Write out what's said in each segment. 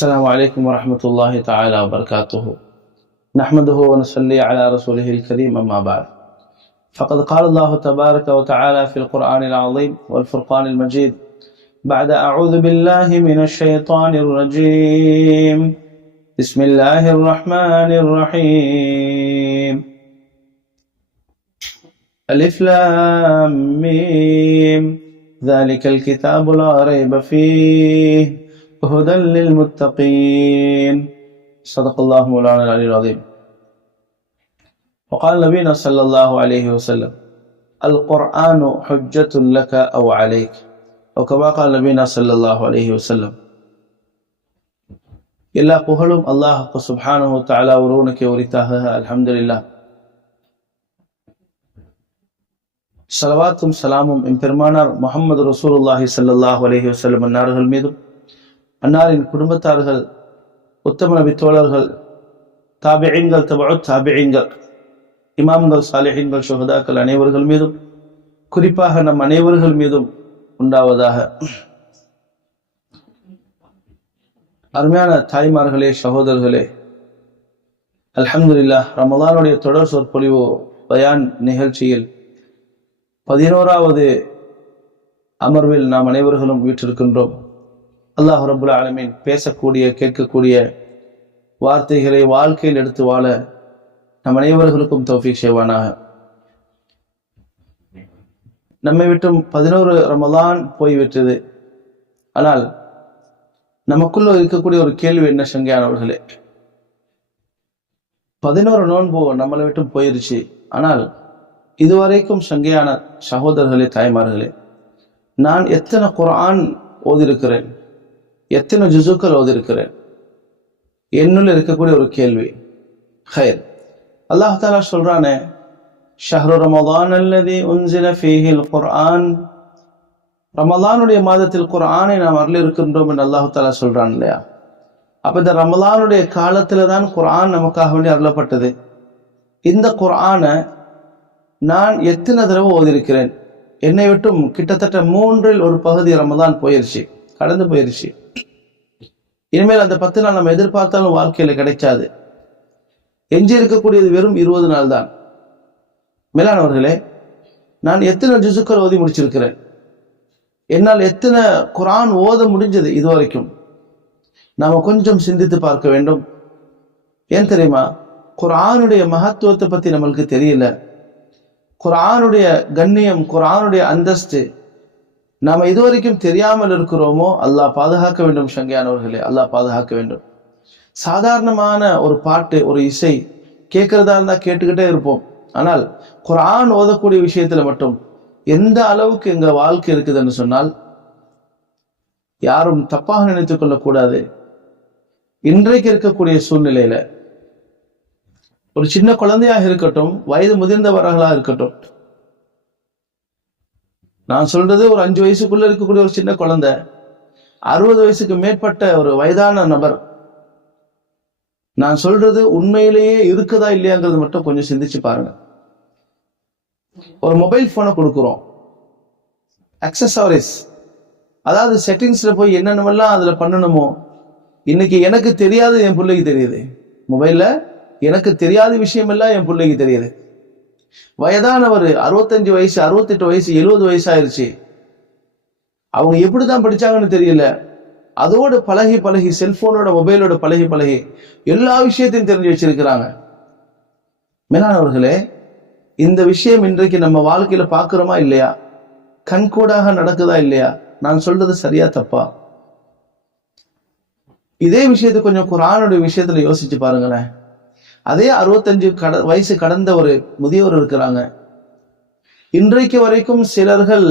السلام عليكم ورحمة الله تعالى وبركاته. نحمده ونصلي على رسوله الكريم أما بعد. فقد قال الله تبارك وتعالى في القرآن العظيم والفرقان المجيد بعد أعوذ بالله من الشيطان الرجيم. بسم الله الرحمن الرحيم. ألف لام ميم. ذلك الكتاب لا ريب فيه. هدى للمتقين. صدق الله مولانا العلي العظيم. وقال نبينا صلى الله عليه وسلم القرآن حجة لك أو عليك. وكما قال نبينا صلى الله عليه وسلم إلا قهلم الله سبحانه وتعالى ورونك ورتاها الحمد لله صلواتكم سلامم ام محمد رسول الله صلى الله عليه وسلم النار هل அன்னாரின் குடும்பத்தார்கள் உத்தம நபி தோழர்கள் தாபியீன்கள் தபு தாபியீன்கள் இமாம்கள் சாலிஹின்கள் சுகதாக்கள் அனைவர்கள் மீதும் குறிப்பாக நம் அனைவர்கள் மீதும் உண்டாவதாக. அருமையான தாய்மார்களே சகோதரர்களே அலமதுல்லா ரமதானுடைய தொடர் சொற்பொழிவு பயான் நிகழ்ச்சியில் பதினோராவது அமர்வில் நாம் அனைவர்களும் வீற்றிருக்கின்றோம். அல்லாஹ் ரபுல் ஆலமீன் பேசக்கூடிய கேட்கக்கூடிய வார்த்தைகளை வாழ்க்கையில் எடுத்து வாழ நம் அனைவர்களுக்கும் தௌஃபிக் செய்வானாக. நம்மை விட்டும் பதினோரு ரமலான் போய்விட்டது ஆனால் நமக்குள்ள இருக்கக்கூடிய ஒரு கேள்வி என்ன சங்கையானவர்களே? பதினோரு நோன்பு நம்மளை விட்டும் போயிருச்சு. ஆனால் இதுவரைக்கும் சங்கையான சகோதரர்களே தாய்மார்களே நான் எத்தனை குரான் ஓதிருக்கிறேன் எத்தனை ஜுசுக்கள் ஓதிருக்கிறேன் என்னுள்ள இருக்கக்கூடிய ஒரு கேள்வி. ஹயர் அல்லாஹ் தாலா சொல்றானே ஷஹ்ரு ரமதான் அல்லது உன்சில ஃபீஹில் குர்ஆன். ரமலானுடைய மாதத்தில் குர்ஆனை நாம் அருள் இருக்கின்றோம் என்று அல்லாஹு தாலா சொல்றான் இல்லையா? அப்ப இந்த ரமலானுடைய காலத்துல தான் குர்ஆன் நமக்காக வேண்டி அருளப்பட்டது. இந்த குர்ஆனை நான் எத்தனை தடவை ஓதிருக்கிறேன் என்னை விட்டும் கிட்டத்தட்ட மூன்றில் ஒரு பகுதி ரமதான் போயிருச்சு கடந்து போயிருச்சு. இனிமேல் அந்த பத்து நாள் நம்ம எதிர்பார்த்தாலும் வாழ்க்கையில் கிடைக்காது. எஞ்சி இருக்கக்கூடியது வெறும் இருபது நாள் தான் மேலானவர்களே நான் எத்தனை ஜிசுக்கள் ஓதி முடிச்சிருக்கிறேன்? என்னால் எத்தனை குரான் ஓத முடிஞ்சது இதுவரைக்கும்? நாம் கொஞ்சம் சிந்தித்து பார்க்க வேண்டும். ஏன் தெரியுமா? குரானுடைய மகத்துவத்தை பற்றி நம்மளுக்கு தெரியல. குரானுடைய கண்ணியம் குரானுடைய அந்தஸ்து நாம் இதுவரைக்கும் தெரியாமல் இருக்கிறோமோ அல்லாஹ் பாதுகாக்க வேண்டும் சங்கையானவர்களே அல்லாஹ் பாதுகாக்க வேண்டும். சாதாரணமான ஒரு பாட்டு ஒரு இசை கேட்கறதா இருந்தால் கேட்டுக்கிட்டே இருப்போம். ஆனால் குரான் ஓதக்கூடிய விஷயத்துல மட்டும் எந்த அளவுக்கு எங்க வாழ்க்கை இருக்குதுன்னு சொன்னால் யாரும் தப்பாக நினைத்துக் கொள்ளக்கூடாது. இன்றைக்கு இருக்கக்கூடிய சூழ்நிலையில ஒரு சின்ன குழந்தையாக இருக்கட்டும் வயது முதிர்ந்தவர்களாக இருக்கட்டும் நான் சொல்றது ஒரு அஞ்சு வயசுக்குள்ள இருக்கக்கூடிய ஒரு சின்ன குழந்தை. அறுபது வயசுக்கு மேற்பட்ட ஒரு வயதான நபர். நான் சொல்றது உண்மையிலேயே இருக்குதா இல்லையாங்கிறது மட்டும் கொஞ்சம் சிந்திச்சு பாருங்க. ஒரு மொபைல் போனை கொடுக்குறோம். அக்சசரிஸ் அதாவது செட்டிங்ஸ்ல போய் என்னென்னவெல்லாம் அதுல பண்ணணுமோ இன்னைக்கு எனக்கு தெரியாது என் பிள்ளைக்கு தெரியுது. மொபைல்ல எனக்கு தெரியாத விஷயம் எல்லாம் என் பிள்ளைக்கு தெரியுது. வயதானவர் அறுபத்தஞ்சு வயசு அறுபத்தெட்டு வயசு எழுபது வயசு ஆயிடுச்சு அவங்க எப்படிதான் படிச்சாங்கன்னு தெரியல. அதோடு பழகி பழகி செல்போனோட மொபைலோட பழகி பழகி எல்லா விஷயத்தையும் தெரிஞ்சு வச்சிருக்கிறாங்க. மேலானவர்களே இந்த விஷயம் இன்றைக்கு நம்ம வாழ்க்கையில பாக்குறோமா இல்லையா? கண்கூடாக நடக்குதா இல்லையா? நான் சொல்றது சரியா தப்பா? இதே விஷயத்தை கொஞ்சம் குரானுடைய விஷயத்துல யோசிச்சு பாருங்களேன். அதே அறுபத்தஞ்சு கட வயசு கடந்த ஒரு முதியோர் இருக்கிறாங்க. இன்றைக்கு வரைக்கும் சிலர்கள்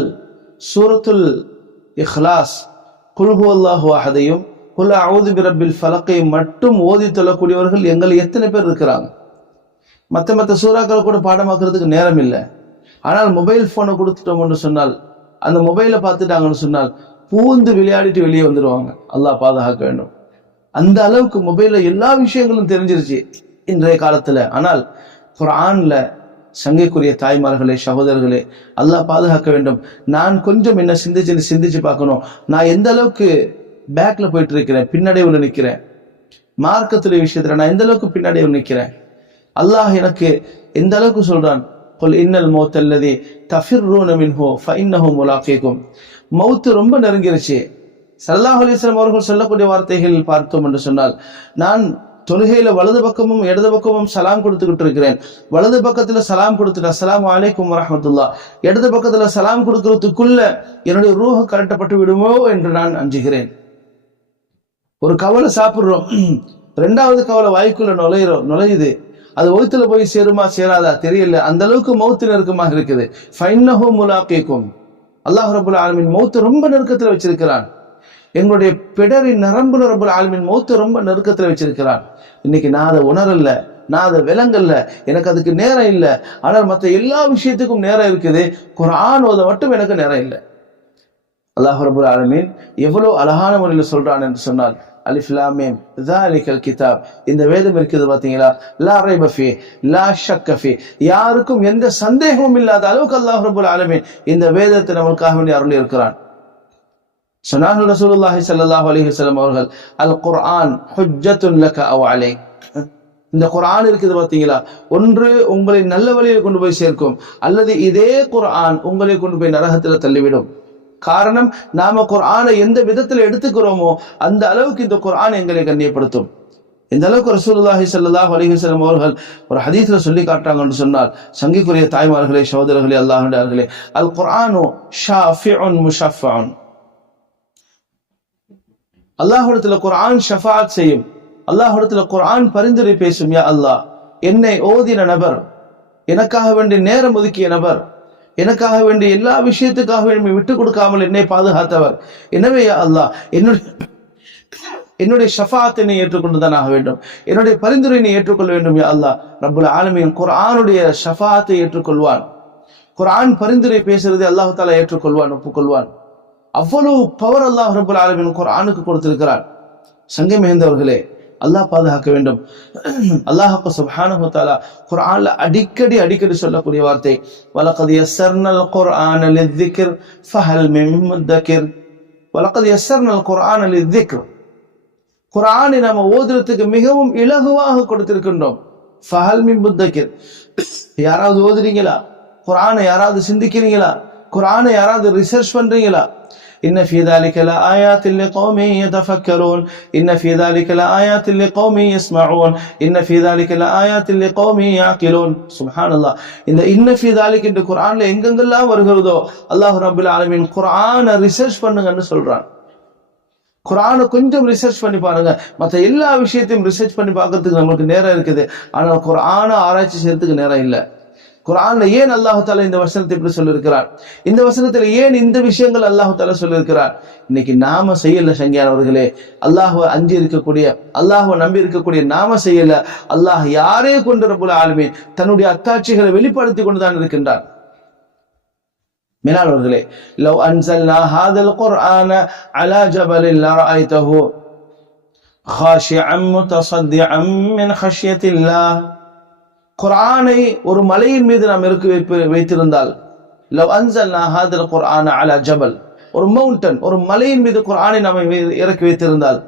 சூரத்துல் இஹ்லாஸ் குல்ஹு அல்லாஹு அஹதையும் குல் அவுது பிரபில் ஃபலக்கையும் மட்டும் ஓதி தொல்லக்கூடியவர்கள் எங்கள் எத்தனை பேர் இருக்கிறாங்க. மற்ற மற்ற சூறாக்களை கூட பாடமாக்குறதுக்கு நேரம் இல்லை. ஆனால் மொபைல் ஃபோனை கொடுத்துட்டோம்னு சொன்னால் அந்த மொபைலை பார்த்துட்டாங்கன்னு சொன்னால் பூந்து விளையாடிட்டு வெளியே வந்துடுவாங்க அல்லாஹ் பாதுகாக்க வேண்டும். அந்த அளவுக்கு மொபைலில் எல்லா விஷயங்களும் தெரிஞ்சிருச்சு. இன்றைய காலத்தில். ஆனால் குரானில் சங்கைக்குரிய தாய்மார்களே சகோதரர்களே அல்லாஹ் பாதுகாக்க வேண்டும். நான் கொஞ்சம் என்ன சிந்திச்சு சிந்திச்சு பார்க்கணும். நான் எந்த அளவுக்கு பேக்ல போயிட்டு இருக்கிறேன் பின்னடைவில் நிற்கிறேன் மார்க்கத்துடைய விஷயத்துல நான் எந்த அளவுக்கு பின்னடைவில் நிற்கிறேன் அல்லாஹ் எனக்கு எந்த அளவுக்கு சொல்றான்? கொல் இன்னல் மௌத் அல்லது தஃபிர்ரூன மின்ஹு ஃபைன்னஹோ முலாக்கேக்கும் மௌத்து ரொம்ப நெருங்கிருச்சு. சல்லாஹ் அலிஸ்லாம் அவர்கள் சொல்லக்கூடிய வார்த்தைகள் பார்த்தோம் என்று சொன்னால் நான் தொழுகையில வலது பக்கமும் இடது பக்கமும் சலாம் கொடுத்துக்கிட்டு இருக்கிறேன். வலது பக்கத்துல சலாம் கொடுத்துட்டேன் சலாம் அலைக்கும் வரஹமத்துல்லா. இடது பக்கத்துல சலாம் கொடுக்கறதுக்குள்ள என்னுடைய ரூஹ கரட்டப்பட்டு விடுமோ என்று நான் அஞ்சுகிறேன். ஒரு கவலை சாப்பிடுறோம். ரெண்டாவது கவலை வாய்க்குள்ள நுழையிறோம் நுழையுது. அது வயிற்றுல போய் சேருமா சேராதா? தெரியல. அந்த அளவுக்கு மௌத்து நெருக்கமாக இருக்குது. ஃபைன்னஹு முலாக்கேக்கும். அல்லாஹ் ரபுல் ஆலமின் மௌத்து ரொம்ப நெருக்கத்துல வச்சிருக்கிறான். எங்களுடைய பிடரின் நரம்பு நரம்பு ஆலமின் மௌத்து ரொம்ப நெருக்கத்தில் வச்சிருக்கிறான் இன்னைக்கு நான் அதை உணரல நான் அதை விலங்கல்ல எனக்கு அதுக்கு நேரம் இல்லை. ஆனால் மற்ற எல்லா விஷயத்துக்கும் நேரம் இருக்குது. குரான் ஓத மட்டும் எனக்கு நேரம் இல்லை. அல்லாஹ் ரபுல் ஆலமீன் எவ்வளோ அழகான முறையில் சொல்றான் என்று சொன்னால் அலிஃப்லாமேம் லா தாலிகல் கிதாப். இந்த வேதம் இருக்குது பார்த்தீங்களா? லா ரைபஃபி லா ஷக்கஃபி யாருக்கும் எந்த சந்தேகமும் இல்லாத அளவுக்கு அல்லாஹ் ரபுல் ஆலமீன் இந்த வேதத்தை நமக்காக வேண்டி அருள் இருக்கிறான் சொன்னார்கள் ரசூலுல்லாஹி சல்லாஹ் அலிஹசலம் அவர்கள் அல் குர்ஆன் ஹுஜ்ஜத்துன் லக இந்த குரான் இருக்குது பார்த்தீங்களா? ஒன்று உங்களை நல்ல வழியில் கொண்டு போய் சேர்க்கும் அல்லது இதே குர்ஆன் உங்களை கொண்டு போய் நரகத்தில் தள்ளிவிடும். காரணம் நாம குர்ஆனை எந்த விதத்தில் எடுத்துக்கிறோமோ அந்த அளவுக்கு இந்த குர்ஆன் எங்களை கண்ணியப்படுத்தும். இந்த அளவுக்கு ரசூலுல்லாஹி சல்லாஹ் அலிஹசலம் அவர்கள் ஒரு ஹதீஸ்ல சொல்லி காட்டாங்கன்னு சொன்னால் சங்கிக்குரிய தாய்மார்களே சகோதரர்களே அல்லாஹ்விடார்களே அல் குர்ஆனு ஷாஃபிஉன் முஷாஃபான் அல்லாஹ்விடத்துல குரான் ஷஃபாத் செய்யும். அல்லாஹ்விடத்துல குரான் பரிந்துரை பேசும் யா அல்லாஹ். என்னை ஓதின நபர் எனக்காக வேண்டிய நேரம் ஒதுக்கிய நபர் எனக்காக வேண்டிய எல்லா விஷயத்துக்காக வேண்டி விட்டு கொடுக்காமல் என்னை பாதுகாத்தவர். எனவே யா அல்லாஹ் என்னுடைய என்னுடைய ஷஃபாத்தை நீ ஏற்றுக்கொண்டுதான் ஆக வேண்டும். என்னுடைய பரிந்துரை நீ ஏற்றுக்கொள்ள வேண்டும் யா அல்லாஹ். ரப்புல் ஆலமியின் குரானுடைய ஷஃபாத்தை ஏற்றுக்கொள்வான். குர்ஆன் பரிந்துரை பேசுறதை அல்லாஹு தாலா ஏற்றுக்கொள்வான் ஒப்புக்கொள்வான். அவ்வளவு பவர் அல்லாஹ் ரபுல் ஆலமின் குரானுக்கு கொடுத்திருக்கிறான் சங்கை மிகுந்தவர்களே அல்லாஹ் பாதுகாக்க வேண்டும். அல்லாஹ் சுப்ஹானஹு வ தஆலா குர்ஆன்ல அடிக்கடி அடிக்கடி சொல்லக்கூடிய வார்த்தை வலகத் யஸ்ஸர்னல் குர்ஆன லிذிக்ர் ஃபஹல் மின் முத்தக்கிர். வலகத் யஸ்ஸர்னல் குர்ஆன லிذிக்ர் குர்ஆனை நாம ஓதுறதுக்கு மிகவும் இலகுவாக கொடுத்திருக்கின்றோம். ஃபஹல் மின் முத்தக்கிர். யாராவது ஓதுறீங்களா? குர்ஆனை யாராவது சிந்திக்கிறீங்களா? குர்ஆனை யாராவது ரிசர்ச் பண்றீங்களா? إن في ذلك لآيات لقوم يتفكرون إن في ذلك لآيات لقوم يسمعون إن في ذلك لآيات لقوم يعقلون سبحان الله இந்த இன்ன في ذلك இந்த குர்ஆன்ல எங்கெங்கெல்லாம் வருகிறதோ அல்லாஹ் ரப்பல் ஆலமீன் குர்ஆனை ரிசர்ச் பண்ணுங்கன்னு சொல்றான் குரானை கொஞ்சம் ரிசர்ச் பண்ணி பாருங்க மற்ற எல்லா விஷயத்தையும் ரிசர்ச் பண்ணி பார்க்கறதுக்கு நம்மளுக்கு நேரம் இருக்குது ஆனால் குரானை ஆராய்ச்சி செய்யறதுக்கு நேரம் இல்லை குரான்ல ஏன் அல்லாஹு தாலா இந்த வசனத்தை இப்படி சொல்லியிருக்கிறார் இந்த வசனத்துல ஏன் இந்த விஷயங்கள் அல்லாஹு தாலா சொல்லியிருக்கிறார் இன்னைக்கு நாம செய்யல சங்கியானவர்களே அல்லாஹுவ அஞ்சி இருக்கக்கூடிய அல்லாஹுவ நம்பி இருக்கக்கூடிய நாம செய்யல அல்லாஹ் யாரே கொண்டு ரப்புல் ஆளுமே தன்னுடைய அத்தாட்சிகளை வெளிப்படுத்தி கொண்டுதான் இருக்கின்றார் மேலாளர்களே லவ் அன்சல்னா ஹாதல் குர்ஆன அலா ஜபலில் லரஐதஹு خاشعا متصدعا من خشية الله குரானை ஒரு மலையின் மீது நாம் இறக்கி வைப்பு வைத்திருந்தால் லவ் அன்சல் ஹாதர் குர்ஆன அலா ஜபல். ஒரு மவுண்டன் ஒரு மலையின் மீது குரானை நாம் இறக்கி வைத்திருந்தால்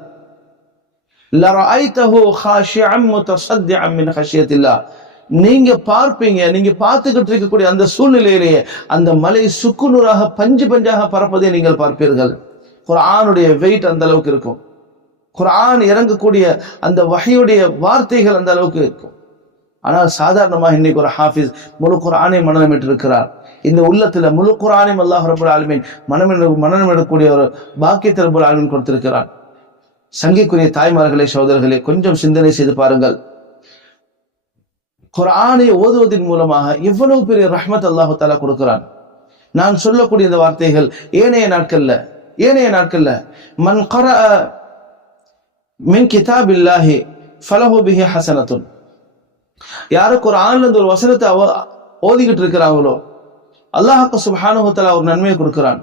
நீங்க பார்ப்பீங்க நீங்க பார்த்துக்கிட்டு இருக்கக்கூடிய அந்த சூழ்நிலையிலேயே அந்த மலை சுக்குநூறாக பஞ்சு பஞ்சாக பறப்பதை நீங்கள் பார்ப்பீர்கள். குரானுடைய வெயிட் அந்த அளவுக்கு இருக்கும். குரான் இறங்கக்கூடிய அந்த வகையுடைய வார்த்தைகள் அந்த அளவுக்கு இருக்கும். ஆனால் சாதாரணமாக இன்னைக்கு ஒரு ஹாஃபிஸ் முழு குர்ஆனை மனநமிட்டு இருக்கிறார் இந்த உள்ளத்துல முழு குர்ஆனையும் அல்லாஹ் ரபுல் ஆலமீன் மனமிட மனநமிடக்கூடிய ஒரு பாக்கியத்தை ரபுல் ஆலமீன் கொடுத்திருக்கிறார். சங்கிக்குரிய தாய்மார்களே சோதரர்களே கொஞ்சம் சிந்தனை செய்து பாருங்கள். குரானை ஓதுவதன் மூலமாக எவ்வளவு பெரிய ரஹ்மத் அல்லாஹு தாலா கொடுக்கிறான். நான் சொல்லக்கூடிய இந்த வார்த்தைகள் ஏனைய நாட்கள்ல ஏனைய நாட்கள்ல மன் கர மின் கிதாபில்லாஹி ஃபலஹு பிஹி ஹசனத்துன் யாருக்கு ஒரு இருந்து ஒரு வசனத்தை அவ ஓதிக்கிட்டு இருக்கிறாங்களோ அல்லாஹ் சுபானுகத்தில் ஒரு நன்மையை கொடுக்கிறான்.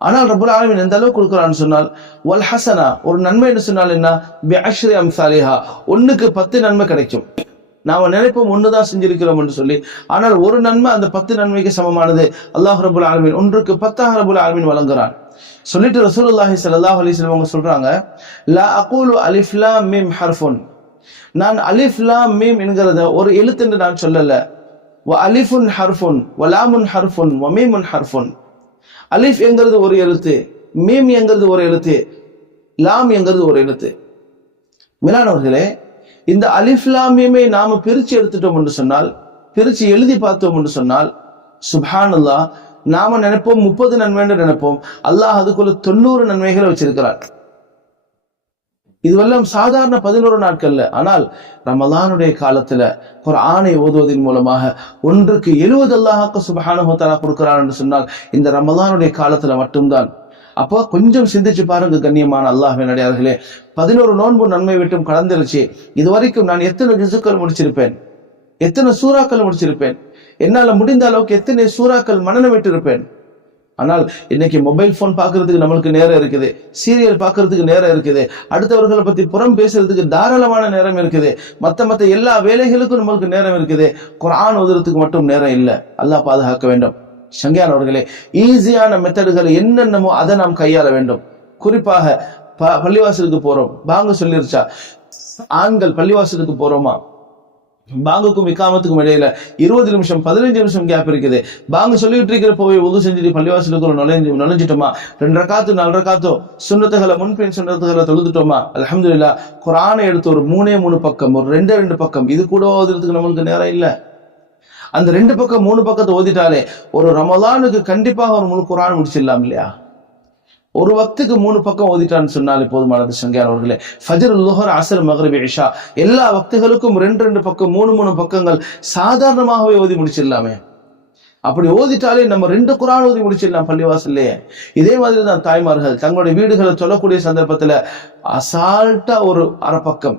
ஆனால் ரபுல் ஆலமின் எந்த அளவுக்கு கொடுக்குறான்னு சொன்னால் வல் ஹசனா ஒரு நன்மை என்று சொன்னால் என்ன? பி அஷ்ரி பத்து நன்மை கிடைக்கும். நாம நினைப்போம் ஒண்ணுதான் செஞ்சிருக்கிறோம் என்று சொல்லி ஆனால் ஒரு நன்மை அந்த பத்து நன்மைக்கு சமமானது. அல்லாஹ் ரபுல் ஆலமின் ஒன்றுக்கு பத்தாக ரபுல் ஆலமின் வழங்குறான். சொல்லிட்டு ரசூலுல்லாஹி ஸல்லல்லாஹு அல்லாஹ் அலிஸ்லாம் அவங்க சொல்றாங்க லா அகூலு அலிஃப்லா மிம் ஹர்ஃபுன் நான் அலிஃப்லா மீம் என்கிறத ஒரு எழுத்து என்று நான் சொல்லல. வ அலிஃபுன் ஹர்ஃபுன் வலாமுன் ஹர்ஃபுன் வமீமுன் ஹர்ஃபுன். அலிஃப் என்கிறது ஒரு எழுத்து மீம் என்கிறது ஒரு எழுத்து லாம் என்கிறது ஒரு எழுத்து. மிலானவர்களே இந்த அலிஃப்லாமியுமே மீமை நாம பிரிச்சு எடுத்துட்டோம் என்று சொன்னால் பிரிச்சு எழுதி பார்த்தோம் என்று சொன்னால் சுபானுல்லா நாம நினைப்போம் முப்பது நன்மைன்னு நினைப்போம். அல்லாஹ் அதுக்குள்ள தொண்ணூறு நன்மைகளை வச்சிருக்கிறார். இதுவெல்லாம் சாதாரண பதினோரு நாட்கள்ல. ஆனால் ரமலானுடைய காலத்துல ஆணை ஓதுவதன் மூலமாக ஒன்றுக்கு எழுபது அல்லாஹாக்கு சுபஹானஹு கொடுக்கிறான் என்று சொன்னால் இந்த ரமலானுடைய காலத்துல மட்டும்தான். அப்போ கொஞ்சம் சிந்திச்சு பாருங்க கண்ணியமான அல்லாஹ்வின் அடியார்களே பதினோரு நோன்பு நன்மை விட்டும் கடந்துருச்சு இதுவரைக்கும் நான் எத்தனை ஜிசுக்கள் முடிச்சிருப்பேன்? எத்தனை சூறாக்கள் முடிச்சிருப்பேன்? என்னால் முடிந்த அளவுக்கு எத்தனை சூறாக்கள் மனநம் விட்டிருப்பேன் ஆனால் இன்னைக்கு மொபைல் போன் பார்க்கறதுக்கு நம்மளுக்கு நேரம் இருக்குது. சீரியல் பார்க்கறதுக்கு நேரம் இருக்குது. அடுத்தவர்களை பத்தி புறம் பேசுறதுக்கு தாராளமான நேரம் இருக்குது. மத்த மத்த எல்லா வேலைகளுக்கும் நம்மளுக்கு நேரம் இருக்குது. குரான் ஓதுறதுக்கு மட்டும் நேரம் இல்லை. அல்லாஹ் பாதுகாக்க வேண்டும். சங்கையானவர்களே ஈஸியான மெத்தடுகள் என்னென்னமோ அதை நாம் கையாள வேண்டும். குறிப்பாக ப- பள்ளிவாசலுக்கு போறோம். பாங்க சொல்லிருச்சா? ஆண்கள் பள்ளிவாசலுக்கு போறோமா? பாங்குக்கும் இக்காமத்துக்கும் இடையில இருபது நிமிஷம் பதினஞ்சு நிமிஷம் கேப் இருக்குது. பாங்கு சொல்லிட்டு இருக்கிற போய் உது செஞ்சுட்டு பள்ளிவாசலுக்குள்ள நுழைஞ்சு நுழைஞ்சிட்டோமா? ரெண்டு காத்து நாலரை காத்தோ சுண்ணத்துகளை முன்பின் சுண்ணத்துகளை தொழுதுட்டோமா? அல்ஹம்துலில்லாஹ் குரானை எடுத்து ஒரு மூணே மூணு பக்கம் ஒரு ரெண்டே ரெண்டு பக்கம் இது கூட ஓதுறதுக்கு நம்மளுக்கு நேரம் இல்லை. அந்த ரெண்டு பக்கம் மூணு பக்கத்தை ஓதிட்டாலே ஒரு ரமலானுக்கு கண்டிப்பாக ஒரு முழு குரான் முடிச்சிடலாம் இல்லையா? ஒரு வக்துக்கு மூணு பக்கம் ஓதிட்டான்னு சொன்னாலே போதுமானது சங்கையார் அவர்களே. ஃபஜர் லுஹர் அசர் மகரபி இஷா. எல்லா வக்துகளுக்கும் ரெண்டு ரெண்டு பக்கம் மூணு மூணு பக்கங்கள் சாதாரணமாகவே ஓதி முடிச்சிடலாமே. அப்படி ஓதிட்டாலே நம்ம ரெண்டு குரான் ஓதி முடிச்சிடலாம் பள்ளிவாசல்லையே இதே மாதிரி தான் தாய்மார்கள் தங்களுடைய வீடுகளை சொல்லக்கூடிய சந்தர்ப்பத்தில் அசால்ட்டா ஒரு அரை பக்கம்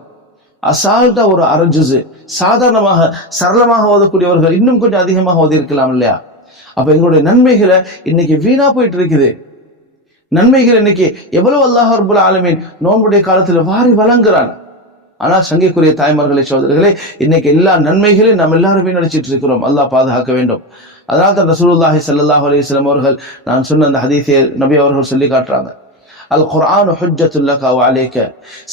அசால்ட்டா ஒரு அரஞ்சுசு சாதாரணமாக சரளமாக ஓதக்கூடியவர்கள் இன்னும் கொஞ்சம் அதிகமாக ஓதி இருக்கலாம் இல்லையா? அப்ப எங்களுடைய நன்மைகளை இன்னைக்கு வீணா போயிட்டு இருக்குது. நன்மைகள் இன்னைக்கு எவ்வளவு அல்லாஹ் அர்புல் ஆலமீன் நோன்புடைய காலத்தில் வாரி வழங்குறான். ஆனால் சங்கைக்குரிய தாய்மார்களே சோதரர்களே இன்னைக்கு எல்லா நன்மைகளையும் நாம் எல்லாருமே நினைச்சிட்டு இருக்கிறோம். அல்லாஹ் பாதுகாக்க வேண்டும். அதனால் தான் ரசூலுல்லாஹி சல்லாஹ் அலிஸ்லாம் அவர்கள் நான் சொன்ன அந்த ஹதீஸை நபி அவர்கள் சொல்லி காட்டுறாங்க. அல் குரான் ஹுஜ்ஜத்துல்லக அலேக்க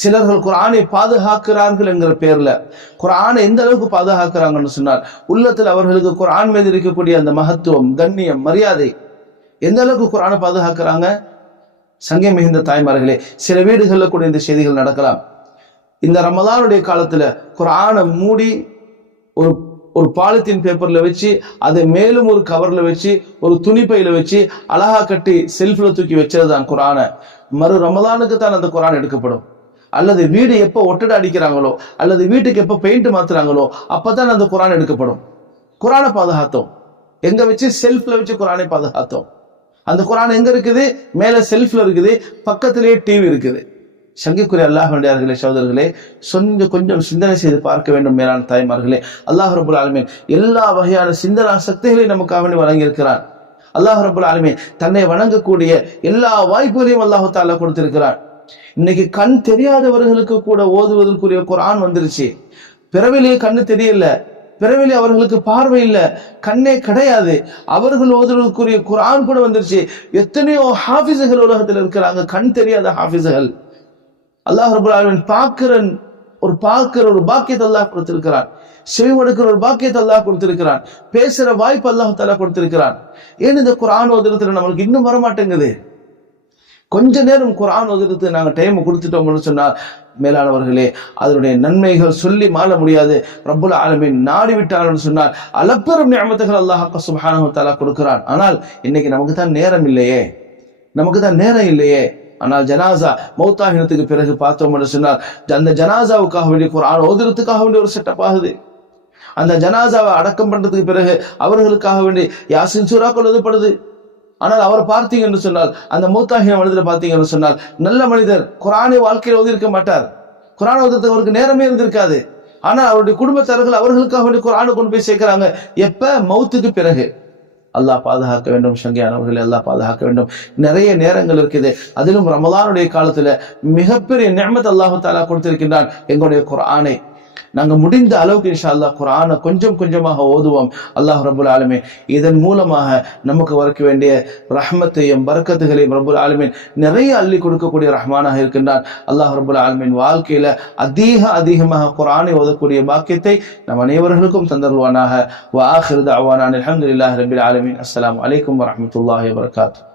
சிலர்கள் குரானை பாதுகாக்கிறார்கள் என்கிற பேர்ல குரானை எந்த அளவுக்கு பாதுகாக்கிறாங்கன்னு சொன்னால் உள்ளத்தில் அவர்களுக்கு குரான் மீது இருக்கக்கூடிய அந்த மகத்துவம் கண்ணியம் மரியாதை எந்த அளவுக்கு குரானை பாதுகாக்கிறாங்க? சங்கை மிகுந்த தாய்மார்களே சில வீடுகளில் கூட இந்த செய்திகள் நடக்கலாம். இந்த ரமதானுடைய காலத்தில் குரானை மூடி ஒரு ஒரு பாலித்தீன் பேப்பரில் வச்சு அதை மேலும் ஒரு கவரில் வச்சு ஒரு துணிப்பையில் வச்சு அழகா கட்டி செல்ஃபில் தூக்கி வச்சது தான் குரானை. மறு ரமதானுக்கு தான் அந்த குரான் எடுக்கப்படும். அல்லது வீடு எப்போ ஒட்டடை அடிக்கிறாங்களோ அல்லது வீட்டுக்கு எப்போ பெயிண்ட் மாத்துறாங்களோ அப்பதான் அந்த குரான் எடுக்கப்படும். குரானை பாதுகாத்தோம். எங்கே வச்சு செல்ஃபில் வச்சு குரானை பாதுகாத்தோம். அந்த குரான் எங்க இருக்குது? மேல செல்ஃப்ல இருக்குது. பக்கத்திலேயே டிவி இருக்குது. சங்கிக்குரிய அல்லாஹ் வேண்டியார்களே சகோதரர்களே கொஞ்சம் கொஞ்சம் சிந்தனை செய்து பார்க்க வேண்டும் மேலான தாய்மார்களே. அல்லாஹ் ரபுல் ஆலமீன் எல்லா வகையான சிந்தனா சக்திகளையும் நமக்காக வேண்டி வழங்கியிருக்கிறான் அல்லாஹ் ரபுல் ஆலமீன் தன்னை வணங்கக்கூடிய எல்லா வாய்ப்புகளையும் அல்லாஹு தாலா கொடுத்திருக்கிறான் இன்னைக்கு கண் தெரியாதவர்களுக்கு கூட ஓதுவதற்குரிய குரான் வந்துருச்சு. பிறவிலேயே கண்ணு தெரியல. பிறவிலே அவர்களுக்கு பார்வை இல்லை கண்ணே கிடையாது. அவர்கள் ஓதுவதற்குரிய குரான் கூட வந்துருச்சு. எத்தனையோ ஹாஃபிஸுகள் உலகத்தில் இருக்கிறாங்க கண் தெரியாத ஹாஃபிஸுகள் அல்லாஹ் ரபுல்லாவின் பார்க்கிறன் ஒரு பார்க்கிற ஒரு பாக்கியத்தை அல்லாஹ் கொடுத்திருக்கிறான். செவிமடுக்கிற ஒரு பாக்கியத்தை அல்லாஹ் கொடுத்திருக்கிறான். பேசுற வாய்ப்பு அல்லாஹ் தலா கொடுத்திருக்கிறான். ஏன் இந்த குரான் ஓதுறதுல நம்மளுக்கு இன்னும் வர மாட்டேங்குது கொஞ்ச நேரம் குரான் ஓதுறதுக்கு நாங்க டைம் கொடுத்துட்டோம்னு சொன்னால் மேலானவர்களே அதனுடைய நன்மைகள் சொல்லி மாற முடியாது. ரப்புல் ஆலமின் நாடி விட்டார்னு சொன்னால் அளப்பெரும் நியமத்துகள் அல்லாஹ் சுப்ஹானஹு தாலா கொடுக்கிறான். ஆனால் இன்னைக்கு நமக்கு தான் நேரம் இல்லையே. நமக்கு தான் நேரம் இல்லையே. ஆனால் ஜனாசா மௌத்தாகினத்துக்கு பிறகு பார்த்தோம்னு சொன்னால் அந்த ஜனாசாவுக்காக வேண்டிய குரான் ஓதுறதுக்காக வேண்டிய ஒரு செட்டப் ஆகுது. அந்த ஜனாசாவை அடக்கம் பண்றதுக்கு பிறகு அவர்களுக்காக வேண்டி யாசின் சூறாக்கள் எழுதப்படுது ஆனால் அவர் பார்த்தீங்க என்று சொன்னால் அந்த மூத்தாகிய பார்த்தீங்க என்று சொன்னால் நல்ல மனிதர் குரானை வாழ்க்கையில் ஓதிருக்க மாட்டார். குரான் ஓதுறதுக்கு அவருக்கு நேரமே இருந்திருக்காது. ஆனால் அவருடைய குடும்பத்தார்கள் அவர்களுக்காக வேண்டிய குரானை கொண்டு போய் சேர்க்கிறாங்க. எப்ப? மௌத்துக்கு பிறகு. அல்லாஹ் பாதுகாக்க வேண்டும் சங்கியானவர்களை அல்லாஹ் பாதுகாக்க வேண்டும். நிறைய நேரங்கள் இருக்குது. அதிலும் ரமலானுடைய காலத்துல மிகப்பெரிய நியமத் அல்லாஹு தாலா கொடுத்திருக்கின்றான். எங்களுடைய குரானை. நாங்க முடிந்த அளவுக்கு இன்ஷா அல்லாஹ் குரானை கொஞ்சம் கொஞ்சமாக ஓதுவோம். அல்லாஹ் ரபுல் ஆலமே இதன் மூலமாக நமக்கு வரக்க வேண்டிய ரஹ்மத்தையும் பரக்கத்துகளையும் ரபுல் ஆலமீன் நிறைய அள்ளி கொடுக்கக்கூடிய ரஹ்மானாக இருக்கின்றான். அல்லாஹ் ரபுல் ஆலமீன் வாழ்க்கையில அதிக அதிகமாக குரானை ஓதக்கூடிய பாக்கியத்தை நம் அனைவர்களுக்கும் தந்தருவானாக வ ஆஹிரு அலமதுல்லாஹ் ரபில் ஆலமீன். அஸ்லாம் அலைக்கும் வரமத்துல்லாஹி வரகாத்து